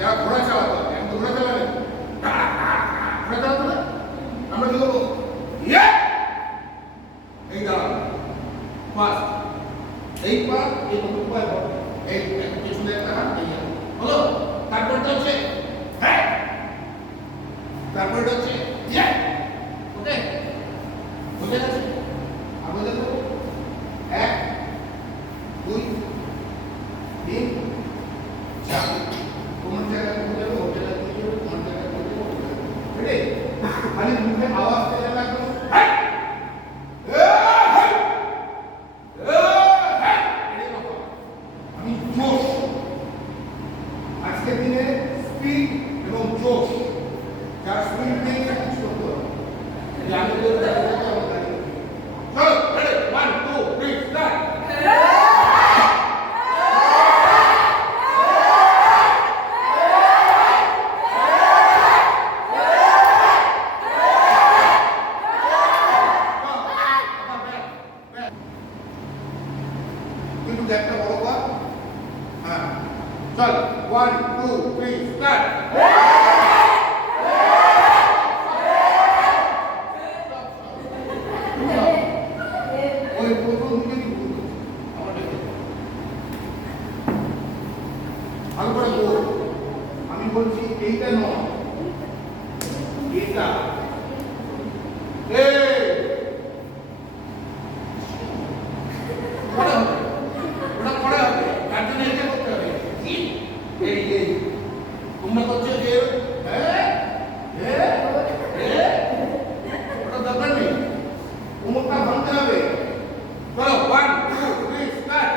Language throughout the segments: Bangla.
যারা ঘোড়া চালাতো এখন তো ঘোড়া চালাবে ঘোড়া চালাতো না আমরা কি করবো এই দাঁড়াবো ফার্স্ট এই পা এই কত পা এই পিছনে একটা হাত এই হলো তারপরটা হচ্ছে হ্যাঁ তারপরটা হচ্ছে ওকে বুঝে গেছে আবার দেখো 1 2 3 4 কোন জায়গায় বুঝে যাবে ওই জায়গায় বুঝে যাবে কোন জায়গায় বুঝে যাবে রেডি খালি মুখে আওয়াজ দেওয়া লাগবে হ্যাঁ আমি জোশ আজকের দিনে স্পিড এবং জোশ যার স্পিড নেই কিছু করতে হবে আমি চলো রেডি 1 2 3 স্টার্ট কিন্তু একটা বড় পা হ্যাঁ চল 1 2 3 স্টার্ট ওই প্রথম দিকে কি বলতো আমাদের ভালো করে বল আমি বলছি এইটা নয় এটা এই তোমরা করছো যে ওটা দরকার নেই কোমরটা ভাঙতে হবে চলো 1 2 3 স্টার্ট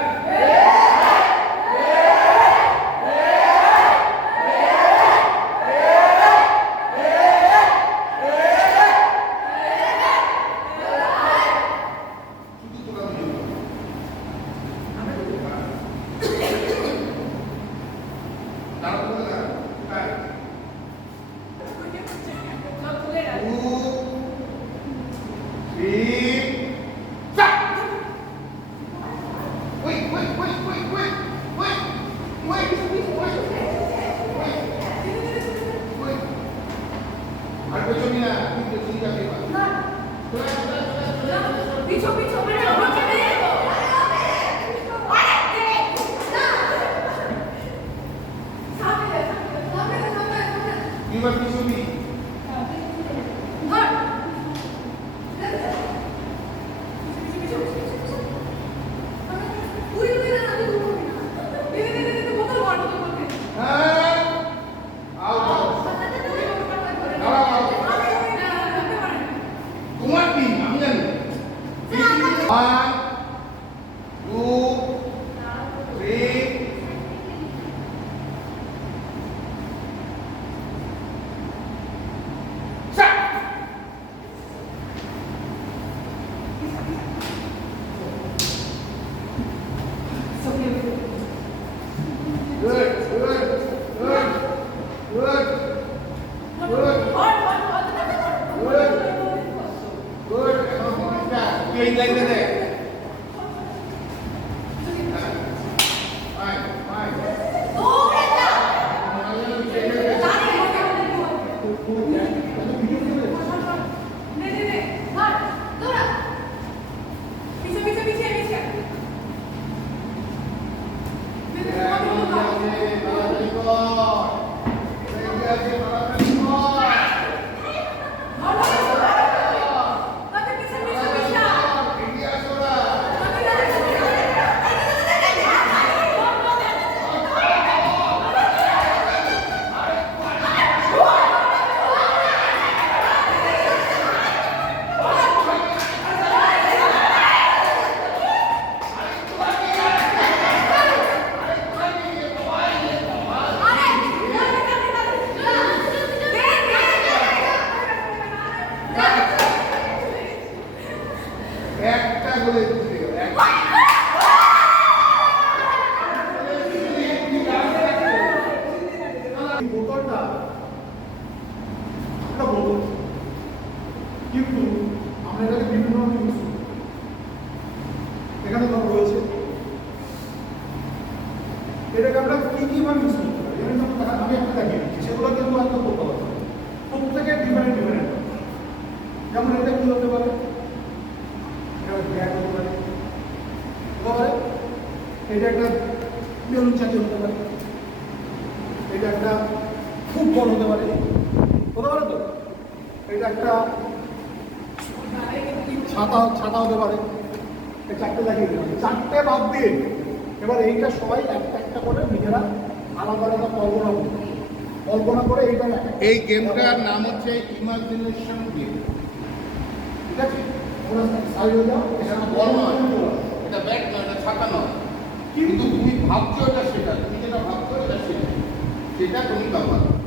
কিন্তু আমরা এটাকে বিভিন্নভাবে ইউজ করি। এখানে ধরো রয়েছে, এটাকে আমরা কি কিভাবে ইউজ করতে পারি? আমি একটা দেখিয়ে দিচ্ছি, সেগুলো কিন্তু একদম করতে পারবে। প্রত্যেকের ডিফারেন্ট ডিফারেন্ট। যেমন এটা কি হতে পারে, এটা ব্যাগ হতে পারে, এটা একটা বেলুন চাকি হতে পারে, এটা একটা ফুটবল হতে পারে, তো এটা একটা ছাতা ছাতা হতে পারে। এই চারটে লাগিয়ে দিলাম, চারটে বাদ দিয়ে এবার এইটা সবাই একটা একটা করে নিজেরা আলাদা আলাদা কল্পনা করে এইটা এই গেমটার নাম হচ্ছে ইমাজিনেশন গেম। ঠিক আছে, ওরা সাইড হয়ে যাও, এটা বল নয়, এটা ব্যাট নয়, এটা ছাতা নয়, কিন্তু তুমি ভাবছো এটা সেটা, তুমি যেটা ভাবছো এটা সেটা, সেটা তুমি ব্যবহার করো।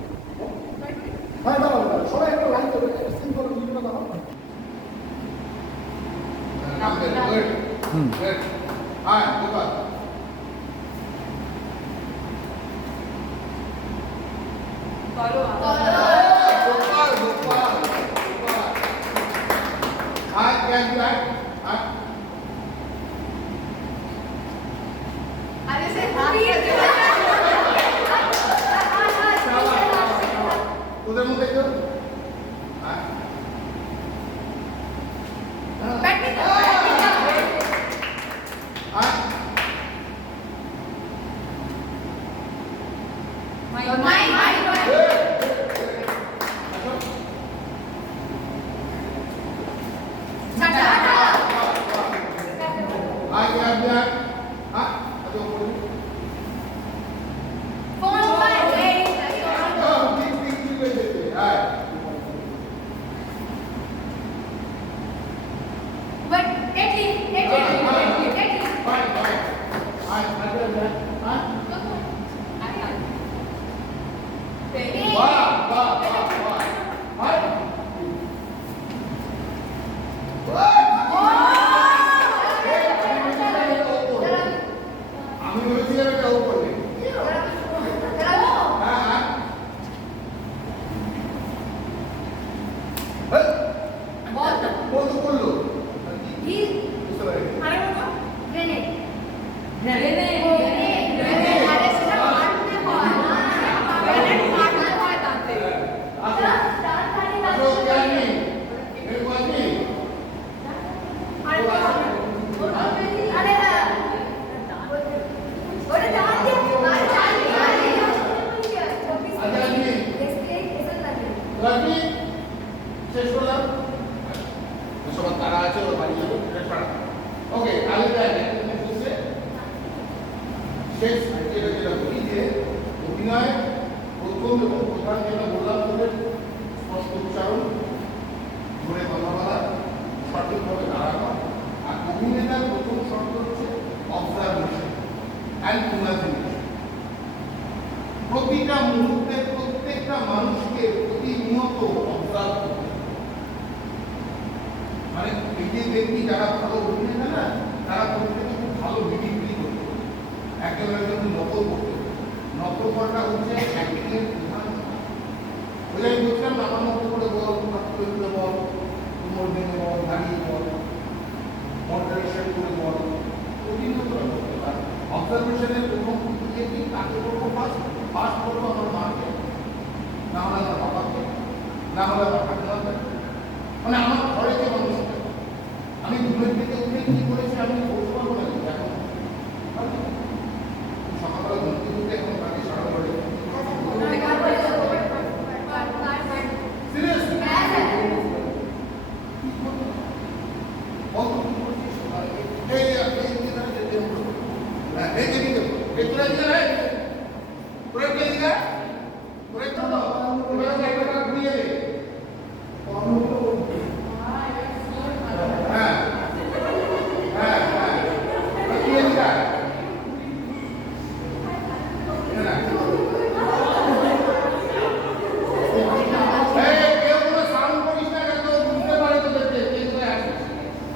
হ্যাঁ দাঁড়াও দাঁড়াও, সবাই একটা লাইন করে সিন করে দুটো দাঁড়াও। হ্যাঁ গোপাল গোপাল গোপাল গোপাল হ্যাঁ ক্যাচ ব্যাক হ্যাঁ अरे से ওদের মধ্যে কেউ হ্যাঁ হ্যাঁ Hai kerja, ah, ada apa ni? Oh, tinggi betul. Hai. Baik, baik. Hai, ada ada. Ah, wah, wah, wah, wah. Hai. Wah. আমি বলেছিলাম এটা ও করবে। হ্যাঁ হ্যাঁ বন্ধ করলো বুঝতে পারি আসো क्या नहीं मेरे को नहीं রাখি শেষ করলাম সবার তারা আছে ওর বাড়ি যাবে ওকে আগে বুঝছে শেষ যেটা যেটা বলি যে অভিনয় প্রথম এবং প্রধান যেটা বললাম তোদের স্পষ্ট উচ্চারণ ধরে কথা বলা সঠিকভাবে দাঁড়ানো আর অভিনেতার প্রথম শর্ত হচ্ছে অবজারভেশন অ্যান্ড ইমাজিনেশন প্রতিটা মুহূর্তে প্রত্যেকটা মানুষকে প্রতিনিয়ত অবজার্ভ করতে মানে এই যে ব্যক্তি যারা ভালো অভিনেতা না তারা প্রত্যেকে খুব ভালো মিমিক্রি করতে একেবারে কিন্তু নকল করতে নকল করাটা হচ্ছে অ্যাক্টিংয়ের প্রধান ওই আমি বলছিলাম আমার মতো করে বল করে বল কোমর ভেঙে বল দাঁড়িয়ে বল মডারেশন করে বল প্রতিনিয়ত করতে পারে অবজারভেশনের প্রথম দিয়ে কি তাকে করবো ফার্স্ট করবো আমার মাকে না হলে আমার বাবাকে না হলে আমার ঠাকুমাকে মানে আমার ঘরে যে মানুষ আমি ঘুমের থেকে উঠে কি করেছি আমি বলতে পারবো না এখন সকালবেলা ঘুম থেকে উঠে এখন তাকে সারা করে সিরিয়াসলি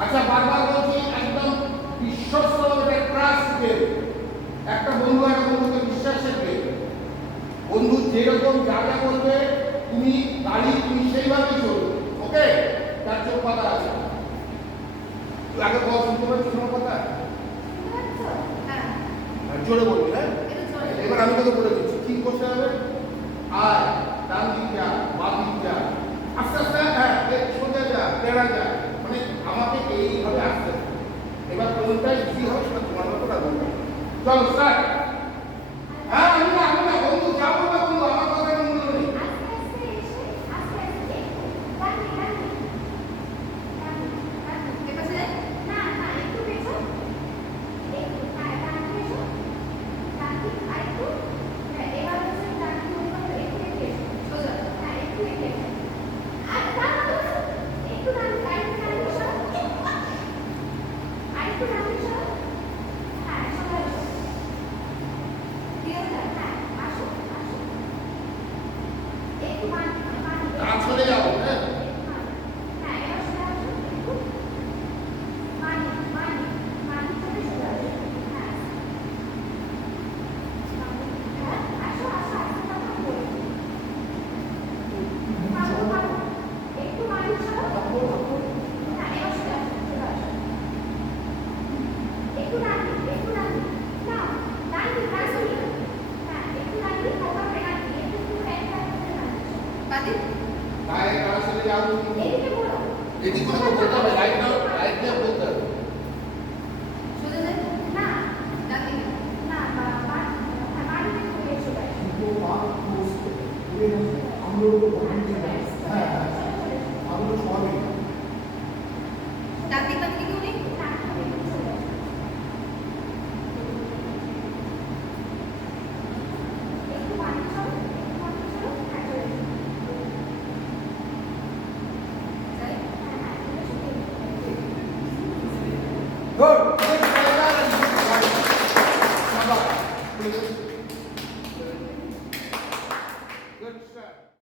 আচ্ছা বারবার বলছি একদম বিশ্বস্ত একটা ট্রাস্ট গেম একটা বন্ধু একটা বন্ধুকে বিশ্বাসের গেম বন্ধু যেরকম যা যা করবে তুমি গাড়ি তুমি সেইভাবেই চলবে ওকে তার চোখ পাতা আছে আগে বল শুনতে পাচ্ছিস আমার কথা জোরে বলবি হ্যাঁ এবার আমি তোকে বলে দিচ্ছি কি করতে হবে আয় ডান দিক যা বাম দিক যা আস্তে আস্তে হ্যাঁ সোজা যা তেড়া যা মানে আমাকে এইভাবে আসতে হবে। এবার কোনটা ইজি হবে সেটা তোমার মতো রাখবো। চলো স্টার্ট। হ্যাঁ আমি না বন্ধু যাবো না বন্ধু আমার কথা মূল্য নেই। কাজ চলে যাবো হ্যাঁ গায়ে কাজ চলে যাবো এদিকে করে বলতে হবে রাইট নাও বলতে হবে। দুটো পা ক্লোজ করে আঙুলের উপর বন্ধ দিয়ে দাও। হ্যাঁ হ্যাঁ আঙুল সরাবে না। Good.